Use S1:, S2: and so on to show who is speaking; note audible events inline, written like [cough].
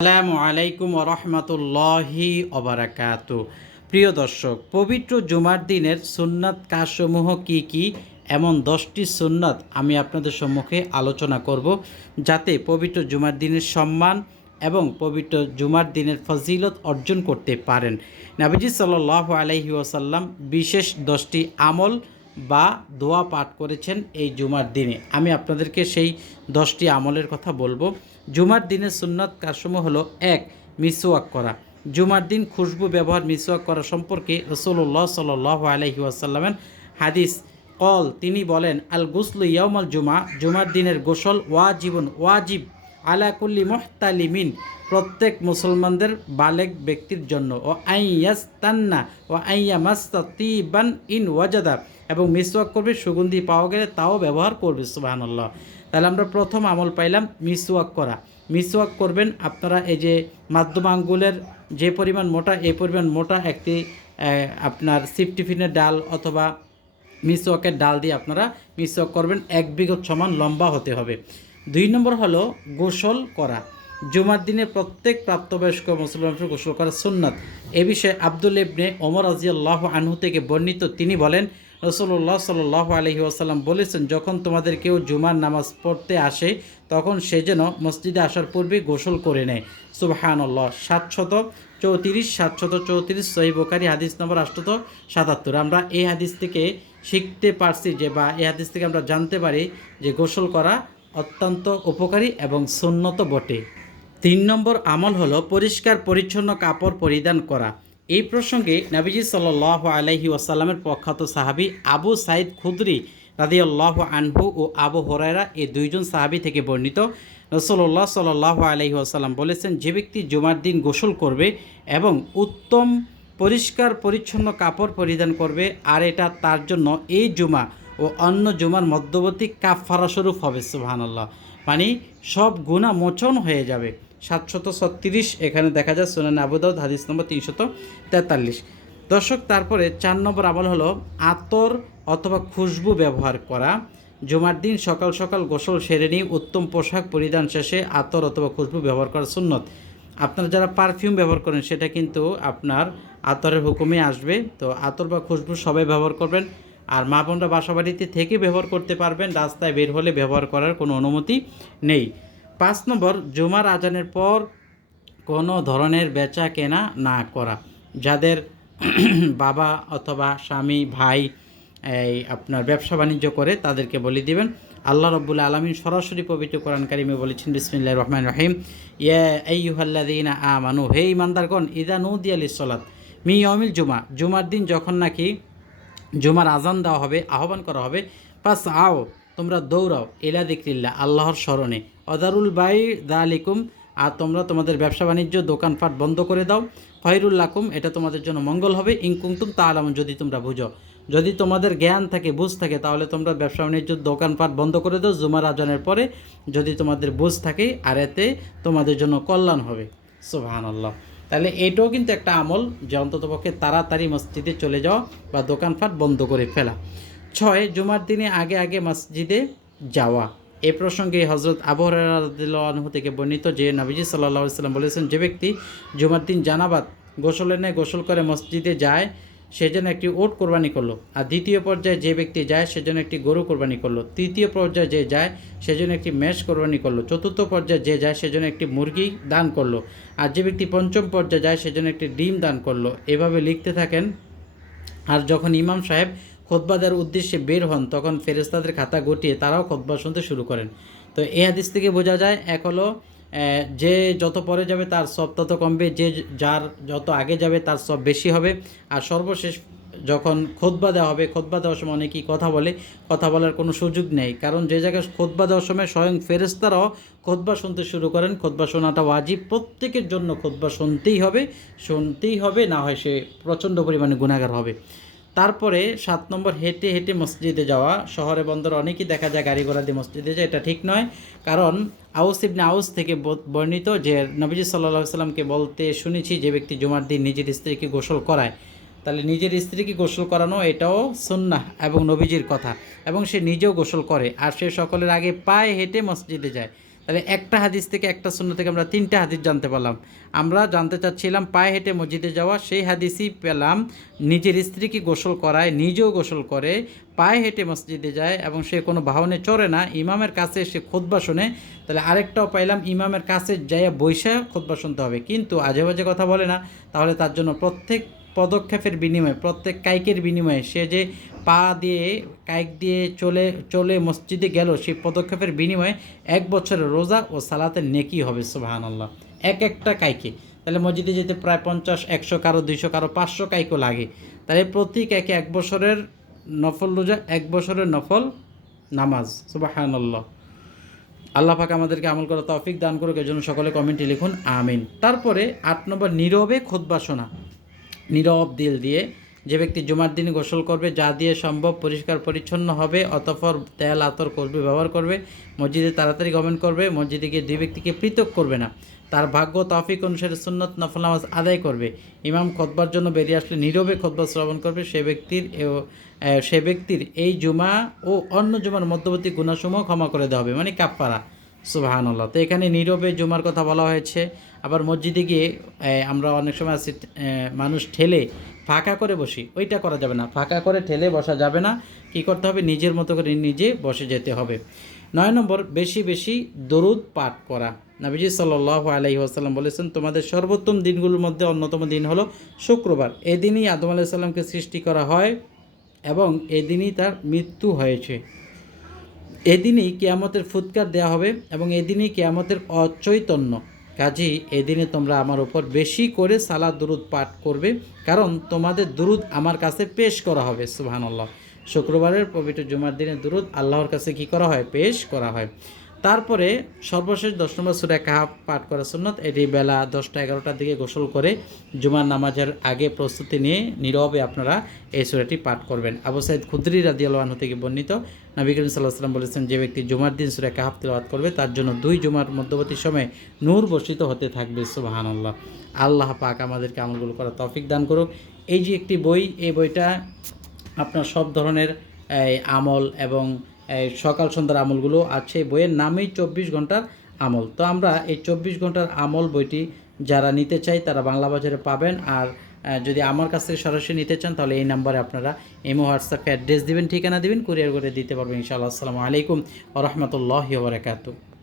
S1: আসসালামু আলাইকুম রহমতুল্লাহি অবরাকাত প্রিয় দর্শক, পবিত্র জুমার দিনের সুন্নাত কাজসমূহ কি কি? এমন দশটি সুন্নাত আমি আপনাদের সম্মুখে আলোচনা করব, যাতে পবিত্র জুমার দিনের সম্মান এবং পবিত্র জুমার দিনের ফজিলত অর্জন করতে পারেন। নাবিজি সাল্লাহ আলহি ওসাল্লাম বিশেষ দশটি আমল বা দোয়া পাঠ করেছেন এই জুমার দিনে। আমি আপনাদেরকে সেই দশটি আমলের কথা বলব। জুমার দিনের সুন্নাত কাজসমূহ হলো এক, মিসওয়াক করা। জুমার দিন খুশবু ব্যবহার, মিসওয়াক করা সম্পর্কে রসুল্লাহ সাল আলহি আসাল্লামের হাদিস। কল তিনি বলেন আল গুসলু ইয়াউমাল জুমা, জুমার দিনের গোসল ওয়াজিবুন, ওয়াজিব আলাকুল্লি মোহতালিমিন, প্রত্যেক মুসলমানদের বালেক ব্যক্তির জন্য। ও আইয়াস তান্না ও আইয়া মাস্তাতিবান ইন ওয়াজাদা। এবং মিসওয়াক করবে, সুগন্ধি পাওয়া গেলে তাও ব্যবহার করবে সুবাহান্লাহ তাহলে আমরা প্রথম আমল পাইলাম মিসওয়াক করা। মিসওয়াক করবেন আপনারা এই যে মাধ্যম আঙ্গুলের যে পরিমাণ মোটা, এই পরিমাণ মোটা একটি আপনার সিফটিফিনের ডাল অথবা মিসওয়াকের ডাল দিয়ে আপনারা মিসওয়াক করবেন। এক বিঘত সমান লম্বা হতে হবে। দুই নম্বর হলো গোসল করা। জুমার দিনে প্রত্যেক প্রাপ্তবয়স্ক মুসলমানের গোসল করা সুন্নাত। এ বিষয়ে আবদুল ইবনে ওমর রাজিয়াল্লাহ আনহু থেকে বর্ণিত তিনি বলেন রসুল্লাহ সাল্লাহ আলহি আসাল্লাম বলেছেন, যখন তোমাদের কেউ জুমার নামাজ পড়তে আসে, তখন সে যেন মসজিদে আসার পূর্বে গোসল করে নেয়। সুবাহান আল্লাহ সাতশত চৌত্রিশ সাতশত চৌত্রিশ সহি বোকারি হাদিস নম্বর আটশত সাতাত্তর। আমরা এই হাদিস থেকে শিখতে পারছি যে, বা এই হাদিস থেকে আমরা জানতে পারি যে, গোসল করা অত্যন্ত উপকারী এবং সুন্নত বটে। তিন নম্বর আমল হলো পরিষ্কার, পরিচ্ছন্ন কাপড় পরিধান করা। এই প্রসঙ্গে নাবিজি সাল আলহি ওয়াসাল্লামের প্রখ্যাত সাহাবি আবু সাইদ খুদরি রাদিয়াল্লাহ আনহু ও আবু হরাইরা এই দুইজন সাহাবি থেকে বর্ণিত। রসল্লাহ সাল আলহি ওয়াসাল্লাম বলেছেন, যে ব্যক্তি জুমার দিন গোসল করবে এবং উত্তম, পরিষ্কার, পরিচ্ছন্ন কাপড় পরিধান করবে, আর এটা তার জন্য এই জুমা ও অন্য জুমার মধ্যবর্তী কাফারা স্বরূপ হবে, সুবহানাল্লাহ। মানে সব গুণা মোচন হয়ে যাবে। সাতশত ছত্রিশ, এখানে দেখা যায় সোনান আবুদাউদ হাদিস নম্বর তিনশত তেতাল্লিশ। দর্শক, তারপরে চার নম্বর আমল হলো আতর অথবা খুশবু ব্যবহার করা। জুমার দিন সকাল সকাল গোসল সেরে নিয়ে উত্তম পোশাক পরিধান শেষে আতর অথবা খুশবু ব্যবহার করা সুন্নত। আপনারা যারা পারফিউম ব্যবহার করেন, সেটা কিন্তু আপনার আতরের হুকুমে আসবে। তো আতর বা খুশবু সবাই ব্যবহার করবেন। আর মা বোনরা বাসা বাড়িতে থেকে ব্যবহার করতে পারবেন। রাস্তায় বের হলে ব্যবহার করার কোনো অনুমতি নেই। পাঁচ নম্বর, জুমার আজানের পর কোনো ধরনের বেচা কেনা না করা। যাদের [clears throat] বাবা অথবা স্বামী, ভাই এই আপনার ব্যবসা বাণিজ্য করে, তাদেরকে বলে দিবেন, আল্লাহ রব্বুল আলমিন সরাসরি পবিত্র কোরআন কারিমে বলেছেন বিসমিল্লাহ রহমান রহিম, ইয়া আইয়ুহাল্লাদিনা আমানু, হে ইমানদারগণ ইদা নৌদি আলি সলাত মি অমিল জুমা, জুমার দিন যখন নাকি জুমার আজান দেওয়া হবে, আহ্বান করা হবে পাস আও তোমরা দৌড়াও, এলা দিক্রিল্লা, আল্লাহর স্মরণে। অদারুল বাই দা আলিকুম আর তোমরা তোমাদের ব্যবসা বাণিজ্য, দোকানপাট বন্ধ করে দাও। খয়রুল্লাকুম এটা তোমাদের জন্য মঙ্গল হবে। ইনকুমতুম তা আলাম যদি তোমরা বুঝো। যদি তোমাদের জ্ঞান থাকে, বুঝ থাকে, তাহলে তোমরা ব্যবসা বাণিজ্য, দোকানপাট বন্ধ করে দাও জুমার আজানের পরে। যদি তোমাদের বুঝ থাকে, আর এতে তোমাদের জন্য কল্যাণ হবে। সুবাহান আল্লাহ তাহলে এটাও কিন্তু একটা আমল যে অন্ততপক্ষে তাড়াতাড়ি মসজিদে চলে যাওয়া বা দোকানপাট বন্ধ করে ফেলা। ছয় জুমার দিনে আগে আগে মসজিদে যাওয়া। এ প্রসঙ্গে হজরত আবহাওয়া থেকে বর্ণিত যে নবীজি সাল্লাহ সাল্লাম বলেছেন, যে ব্যক্তি জুমার দিন জানাবাদ গোসলের নেয় গোসল করে মসজিদে যায়, সে যেন একটি ওট কোরবানি করল। আর দ্বিতীয় পর্যায়ে যে ব্যক্তি যায়, সে যেন একটি গরু কোরবানি করল। তৃতীয় পর্যায়ে যে যায়, সে যেন একটি মেষ কোরবানি করল। চতুর্থ পর্যায়ে যে যায়, সে যেন একটি মুরগি দান করল। আর যে ব্যক্তি পঞ্চম পর্যায়ে যায়, সে যেন একটি ডিম দান করল। এভাবে লিখতে থাকেন। আর যখন ইমাম সাহেব খোদবা দেওয়ার উদ্দেশ্যে বের হন, তখন ফেরেস্তাদের খাতা গটিয়ে তারাও খোদবা শুনতে শুরু করেন। তো এই হাদিস থেকে বোঝা যায়, এক হলো যে যত পরে যাবে তার সব তত কমবে, যে যার যত আগে যাবে তার সব বেশি হবে। আর সর্বশেষ যখন খোদবা দেওয়া হবে, খোদবা দেওয়ার সময় অনেকেই কথা বলে, কথা বলার কোনো সুযোগ নেই। কারণ যে জায়গায় খোদবা দেওয়ার সময় স্বয়ং ফেরেস্তারাও খোদবা শুনতে শুরু করেন। খোদবা শোনাটা ওয়াজিব, প্রত্যেকের জন্য খোদবা শুনতেই হবে শুনতেই হবে, না হয় সে প্রচণ্ড পরিমাণে গুণাগার হবে। তারপরে সাত নম্বর হেঁটে হেঁটে মসজিদে যাওয়া। শহরে বন্দর অনেকেই দেখা যায় গাড়ি ঘোড়া দিয়ে মসজিদে যায়, এটা ঠিক নয়। কারণ আউস ইবনে আউস থেকে বর্ণিত যে নবীজি সাল্লাহ সাল্লামকে বলতে শুনেছি যে ব্যক্তি জুমার দিন নিজের স্ত্রীকে গোসল করায়। তাহলে নিজের স্ত্রীকে গোসল করানো এটাও সুন্নাহ এবং নবীজির কথা এবং সে নিজেও গোসল করে। আর সে সকলের আগে পায়ে হেঁটে মসজিদে যায়। তাহলে একটা হাদিস থেকে একটা শূন্য থেকে আমরা তিনটা হাদিস জানতে পারলাম। আমরা জানতে চাচ্ছিলাম, পায়ে হেঁটে মসজিদে যাওয়া, সেই হাদিসই পেলাম, নিজের স্ত্রীকে গোসল করায়, নিজেও গোসল করে, পায়ে হেঁটে মসজিদে যায় এবং সে কোনো বাহনে চড়ে না, ইমামের কাছে সে খোদবা শোনে, তাহলে আরেকটাও পাইলাম, ইমামের কাছে যাইয়া বৈশা খোদবা শুনতে হবে। কিন্তু আজে বাজে কথা বলে না, তাহলে তার জন্য প্রত্যেক পদক্ষেপের বিনিময়ে, প্রত্যেক কাইকের বিনিময়ে সে যে পা দিয়ে, কাইক দিয়ে চলে চলে মসজিদে গেল, সেই পদক্ষেপের বিনিময়ে এক বছরের রোজা ও সালাতে নেকি হবে সুবাহান আল্লাহ এক একটা কাইকে। তাহলে মসজিদে যেতে প্রায় পঞ্চাশ, একশো কারও, দুইশো কারও, পাঁচশো কাইকও লাগে। তাহলে প্রতি কাইকে এক বছরের নফল রোজা, এক বছরের নফল নামাজ সুবাহান আল্লাহ আল্লাহ পাক আমাদেরকে আমল করা তৌফিক দান করুক, এজন্য সকলে কমেন্টে লিখুন, আমিন। তারপরে আট নম্বর, নীরবে খোদবা শোনা। নীরব দিল দিয়ে, যে ব্যক্তি জুমার দিন গোসল করবে, যা দিয়ে সম্ভব, পরিষ্কার, পরিচ্ছন্ন হবে, অতঃপর তেল, আতর করবে ব্যবহার করবে, মসজিদে তাড়াতাড়ি গমন করবে, মসজিদে গিয়ে দুই ব্যক্তিকে পৃথক করবে না। তার ভাগ্য তফিক অনুসারে সুন্নত নফল নামাজ আদায় করবে। ইমাম খোদবার জন্য বেরিয়ে আসলে নীরবে খোদবা শ্রবণ করবে সে ব্যক্তির সে ব্যক্তির এই জুমা ও অন্য জুমার মধ্যবর্তী গুণাসমূহ ক্ষমা করে দেওয়া হবে মানে কাপ্পারা সুবাহান্লাহ তো এখানে নীরবে জুমার কথা বলা হয়েছে। আবার মসজিদে গিয়ে আমরা অনেক সময় এ, মানুষ ঠেলে ফাঁকা করে বসি। ওইটা করা যাবে না। ফাঁকা করে ঠেলে বসা যাবে না। কি করতে হবে? নিজের মতো করে নিজে বসে যেতে হবে। নয় নম্বর বেশি বেশি দরুদ পাঠ করা। নাবিজি সাল্লাহ আলাইহি আসাল্লাম বলেছেন তোমাদের সর্বোত্তম দিনগুলোর মধ্যে অন্যতম দিন হলো শুক্রবার। এদিনই আদম আলাইহিস সাল্লামকে সৃষ্টি করা হয় এবং এদিনই তার মৃত্যু হয়েছে। এদিনই কেয়ামতের ফুৎকার দেওয়া হবে এবং এদিনই কেয়ামতের অচৈতন্য। কাজী, এদিনে তোমরা আমার ওপর বেশি করে সালা দুরুদ পাঠ করবে, কারণ তোমাদের দুরুদ আমার কাছে পেশ করা হবে, সুবহানাল্লাহ। শুক্রবারের পবিত্র জুমার দিনে দুরুদ আল্লাহর কাছে কি করা হয়? পেশ করা হয়। তারপরে সর্বশেষ দশ নম্বর সুরা কাহাব পাঠ করা সুন্নত। এটি বেলা দশটা এগারোটার দিকে গোসল করে জুমার নামাজের আগে প্রস্তুতি নিয়ে নীরবে আপনারা এই সুরাটি পাঠ করবেন। আবু সাইদ খুদ্রি রাদি আল্লাহন থেকে বর্ণিত, নবী করিম সাল্লাহ সাল্লাম বলেছেন, যে ব্যক্তি জুমার দিন সুরা কাহাব তেলাওয়াত করবে, তার জন্য দুই জুমার মধ্যবর্তী সময়ে নূর বর্ষিত হতে থাকবে। সুবাহান আল্লাহ আল্লাহ পাক আমাদেরকে আমলগুলো করা তফিক দান করুক। এই যে একটি বই, এই বইটা আপনার সব ধরনের আমল এবং সকাল সন্ধ্যার আমলগুলো আছে বইয়ের নামেই চব্বিশ ঘণ্টার আমল। তো আমরা এই চব্বিশ ঘণ্টার আমল বইটি যারা নিতে চাই তারা বাংলা বাজারে পাবেন আর যদি আমার কাছ থেকে সরাসরি নিতে চান তাহলে এই নাম্বারে আপনারা এমও হোয়াটসঅ্যাপে অ্যাড্রেস দেবেন, ঠিকানা দিবেন, কুরিয়ার করে দিতে পারবেন, ইনশাআল্লাহ। আসসালামু আলাইকুম ও রহমতুল্লাহ বারাকাতু